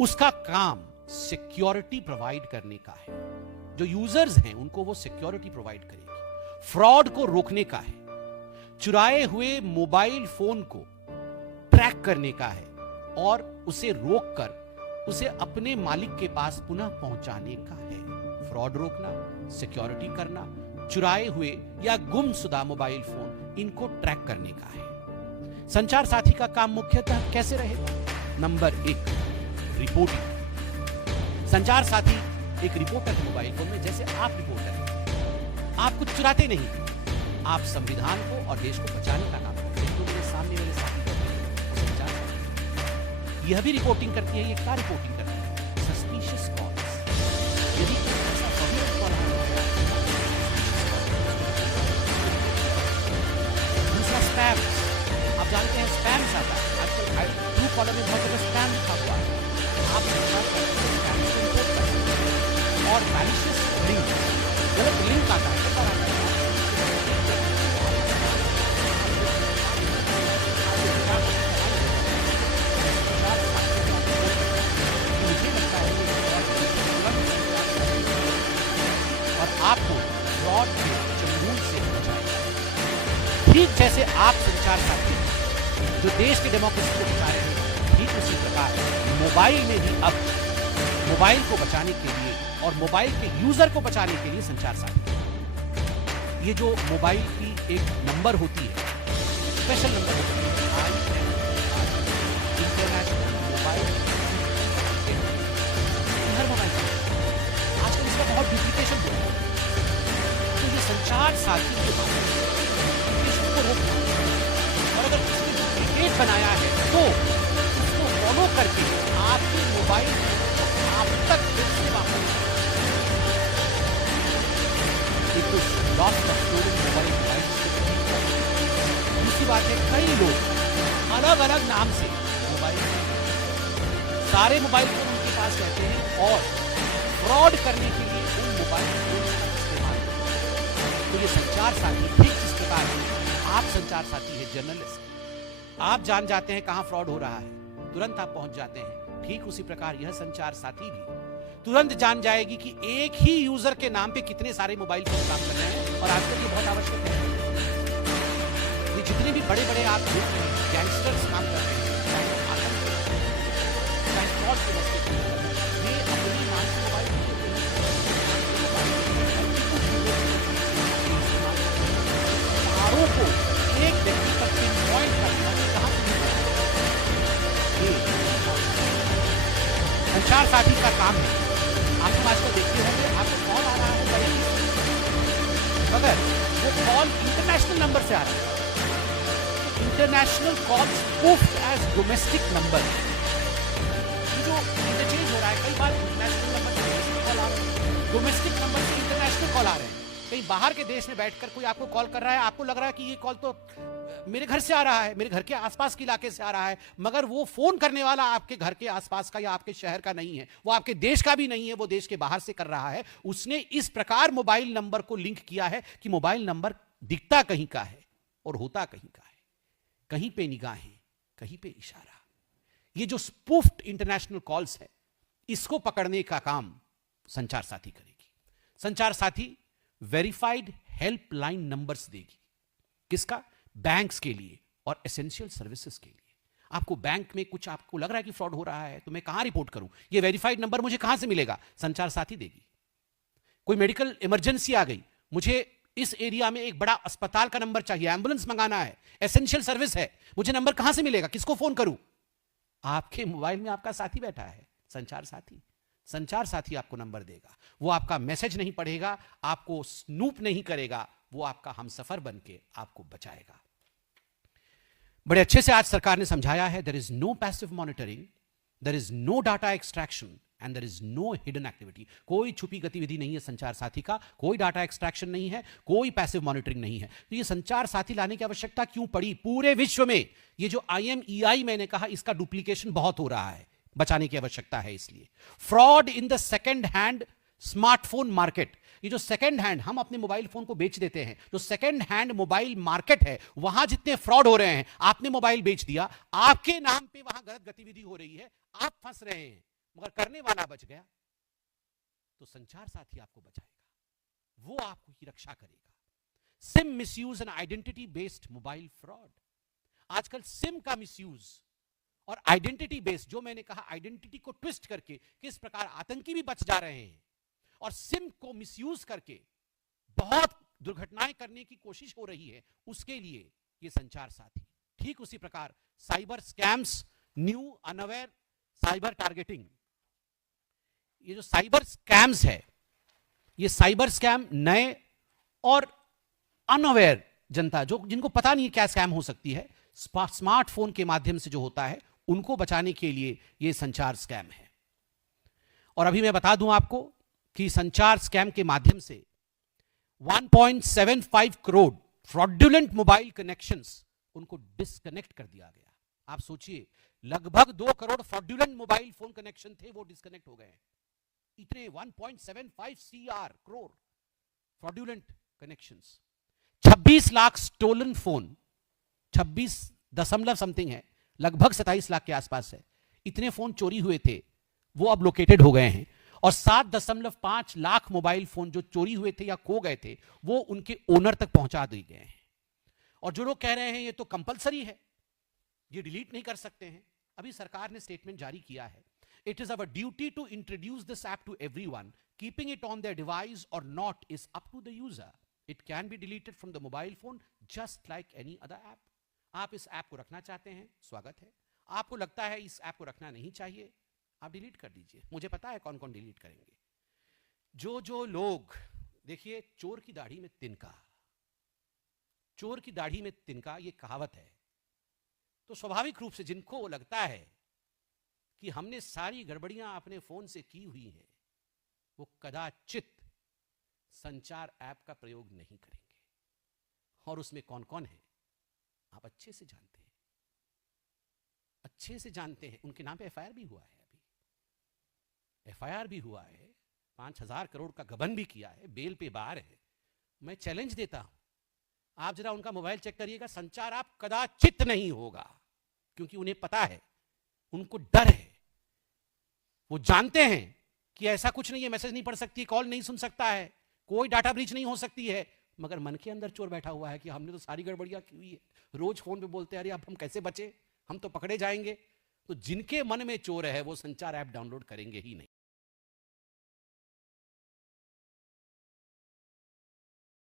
उसका काम security provide करने का है। जो यूजर्स हैं उनको वो सिक्योरिटी प्रोवाइड करेगी। फ्रॉड को रोकने का है, चुराए हुए मोबाइल फोन को ट्रैक करने का है और उसे रोककर उसे अपने मालिक के पास पुनः पहुंचाने का है। फ्रॉड रोकना, सिक्योरिटी करना, चुराए हुए या गुमशुदा मोबाइल फोन इनको ट्रैक करने का है। संचार साथी का काम मुख्यतः कैसे रहेगा? Number 1, reporting. संचार साथी एक रिपोर्टर है मोबाइल फोन में, जैसे आप रिपोर्टर हैं। आप कुछ चुराते नहीं, आप संविधान को और देश को बचाने का काम करते हैं। तो मेरे सामने मेरे साथी संचार साथी यह भी रिपोर्टिंग करती है। ये क्या रिपोर्टिंग करती है? Suspicious calls. यदि ऐसा सभी कॉल आ रहा है। दूसरा स्पैम। आप जानते हैं स्पैम्स आता है आजकल ट्रू कॉलर में बहुत ज्यादा स्पैम लिखा हुआ है। आप और मैलिशियस लिंक, गलत लिंक आता है, मुझे लगता है और आपको फ्रॉड के चंगुल से बचाएगा। ठीक जैसे आप संचार साथी जो देश के डेमोक्रेसी को बचा रहे हैं, ठीक उसी प्रकार मोबाइल में भी अब मोबाइल को बचाने के लिए और मोबाइल के यूजर को बचाने के लिए संचार साथी। ये जो मोबाइल की एक नंबर होती है, स्पेशल नंबर होती है, इंटरनेशनल मोबाइल, हर मोबाइल आजकल इसका बहुत डुप्लीकेशन हो रहा है। तो ये संचार साथी के डुप्लीकेशन को रोकना, और अगर किसी ने डुप्लीकेट बनाया है तो उसको फॉलो करके आपके मोबाइल आप तक फिर से वापस लॉस्ट ऑफ स्टोरेज मोबाइल। दूसरी बात है, कई लोग अलग अलग नाम से मोबाइल, सारे मोबाइल फोन उनके पास रहते हैं और फ्रॉड करने के लिए उन मोबाइल फोन का इस्तेमाल करते हैं। तो ये संचार साथी ठीक जिस प्रकार आप संचार साथी है जर्नलिस्ट, आप जान जाते हैं कहां फ्रॉड हो रहा है, तुरंत आप पहुंच जाते हैं। ठीक उसी प्रकार यह संचार साथी भी तुरंत जान जाएगी कि एक ही यूजर के नाम पे कितने सारे मोबाइल फोन काम कर रहे हैं। और आजकल ये बहुत आवश्यक है। ये जितने भी बड़े बड़े आप गैंगस्टर्स काम कर रहे हैं, चाहे फ्रॉड के वजह ये अपनी मानसिक मोबाइल को एक व्यक्ति पर पिन पॉइंट करना कहां संचार साथी का काम है। आप आजकल देखते होंगे आपको कॉल आ रहा है बड़ी, मगर वो कॉल इंटरनेशनल नंबर से आ रहा है। International call spoofed as domestic number. जो इंटरचेंज हो रहा है, कई बार इंटरनेशनल नंबर से डोमेस्टिक कॉल आ रहे हैं, डोमेस्टिक नंबर से इंटरनेशनल कॉल आ रहे हैं। कहीं बाहर के देश में बैठकर कोई आपको कॉल कर रहा है, आपको लग रहा है कि ये कॉल तो मेरे घर से आ रहा है, मेरे घर के आसपास के इलाके से आ रहा है, मगर वो फोन करने वाला आपके घर के आसपास का या आपके शहर का नहीं है, वो आपके देश का भी नहीं है, वो देश के बाहर से कर रहा है। उसने इस प्रकार मोबाइल नंबर को लिंक किया है कि मोबाइल नंबर दिखता कहीं का है और होता कहीं का है। कहीं पे निगाहें, कहीं पे इशारा। ये जो स्पूफ्ड इंटरनेशनल कॉल्स है, इसको पकड़ने का काम संचार साथी करेगी। संचार साथी वेरीफाइड हेल्पलाइन नंबर्स देगी। किसका? बैंक्स के लिए और एसेंशियल सर्विसेज के लिए। आपको बैंक में कुछ आपको लग रहा है कि फ्रॉड हो रहा है, तो मैं कहां रिपोर्ट करूं? ये वेरीफाइड नंबर मुझे कहां से मिलेगा? संचार साथी देगी। कोई मेडिकल इमरजेंसी आ गई, मुझे इस एरिया में एक बड़ा अस्पताल का नंबर चाहिए, एम्बुलेंस मंगाना है, एसेंशियल सर्विस है, मुझे नंबर कहां से मिलेगा? किसको फोन करूं? आपके मोबाइल में आपका साथी बैठा है, संचार साथी। संचार साथी आपको नंबर देगा। वो आपका मैसेज नहीं पढ़ेगा, आपको स्नूप नहीं करेगा, वो आपका हमसफर बन के आपको बचाएगा। बड़े अच्छे से आज सरकार ने समझाया है, there is no passive monitoring, there is no data extraction and there is no hidden activity. कोई छुपी गतिविधि नहीं है संचार साथी का, कोई डाटा एक्सट्रैक्शन नहीं है, कोई पैसिव मॉनिटरिंग नहीं है। तो ये संचार साथी लाने की आवश्यकता क्यों पड़ी? पूरे विश्व में ये जो IMEI मैंने कहा, इसका डुप्लीकेशन बहुत हो रहा है, बचाने की आवश्यकता है। इसलिए fraud in the second hand smartphone market, ये जो सेकेंड हैंड हम अपने मोबाइल फोन को बेच देते हैं, जो सेकेंड हैंड मोबाइल मार्केट है, वहां जितने फ्रॉड हो रहे हैं, आपने मोबाइल बेच दिया, आपके नाम पे वहां गलत गतिविधि हो रही है, आप फंस रहे हैं। मगर करने वाला बच गया तो संचार साथी आपको बचाएगा, वो आपकी रक्षा करेगा। SIM misuse and identity based mobile fraud. आजकल सिम का मिसयूज और आइडेंटिटी बेस्ड, जो मैंने कहा आइडेंटिटी को ट्विस्ट करके किस प्रकार आतंकी भी बच जा रहे हैं, और सिम को मिसयूज करके बहुत दुर्घटनाएं करने की कोशिश हो रही है, उसके लिए ये संचार साथी। ठीक उसी प्रकार cyber scams, new unaware cyber targeting. ये जो साइबर स्कैम्स है, ये साइबर स्कैम नए और अनअवेयर जनता, जो जिनको पता नहीं क्या स्कैम हो सकती है, स्मार्टफोन के माध्यम से जो होता है, उनको बचाने के लिए ये संचार स्कैम है। और अभी मैं बता दूं आपको कि संचार स्कैम के माध्यम से 1.75 करोड़ फ्रॉडुलेंट मोबाइल कनेक्शंस उनको डिस्कनेक्ट कर दिया गया। आप सोचिए, लगभग 2 crore fraudulent mobile phone connection थे, वो डिस्कनेक्ट हो गए। इतने 1.75 crore fraudulent connections, 26 lakh stolen phone, 26 दशमलव समथिंग है, लगभग 27 लाख के आसपास है, इतने फोन चोरी हुए थे, वो अब लोकेटेड हो गए हैं। और 7.5 लाख मोबाइल फोन जो चोरी हुए थे या खो गए थे, वो उनके ओनर तक पहुंचा दिए गए हैं। और जो लोग कह रहे हैं ये तो कंपलसरी है, ये डिलीट नहीं कर सकते हैं, अभी सरकार ने स्टेटमेंट जारी किया है, it is our duty to introduce this app to everyone, keeping it on their device or not is up to the user. It can be deleted from the mobile phone just like any other app. आप इस app को रखना चाहते हैं, स्वागत है। आपको लगता है इस ऐप को रखना नहीं चाहिए, आप डिलीट कर दीजिए। मुझे पता है कौन कौन डिलीट करेंगे। जो लोग, देखिए, चोर की दाढ़ी में तिनका, चोर की दाढ़ी में तिनका, ये कहावत है। तो स्वाभाविक रूप से जिनको लगता है कि हमने सारी गड़बड़ियां अपने फोन से की हुई हैं, वो कदाचित संचार ऐप का प्रयोग नहीं करेंगे। और उसमें कौन कौन है आप अच्छे से जानते हैं, अच्छे से जानते हैं। उनके नाम पे एफआईआर भी हुआ है, अभी एफआईआर भी हुआ है, 5,000 करोड़ का गबन भी किया है, बेल पे बाहर है। मैं चैलेंज देता हूं, आप जरा उनका मोबाइल चेक करिएगा, संचार ऐप कदाचित नहीं होगा, क्योंकि उन्हें पता है, उनको डर है, वो जानते हैं कि ऐसा कुछ नहीं है, मैसेज नहीं पढ़ सकती, कॉल नहीं सुन सकता है, कोई डाटा ब्रीच नहीं हो सकती है, मगर मन के अंदर चोर बैठा हुआ है कि हमने तो सारी गड़बड़ियां की हुई है। रोज फोन पे बोलते हैं, अरे अब हम कैसे बचे, हम तो पकड़े जाएंगे। तो जिनके मन में चोर है वो संचार ऐप डाउनलोड करेंगे ही नहीं।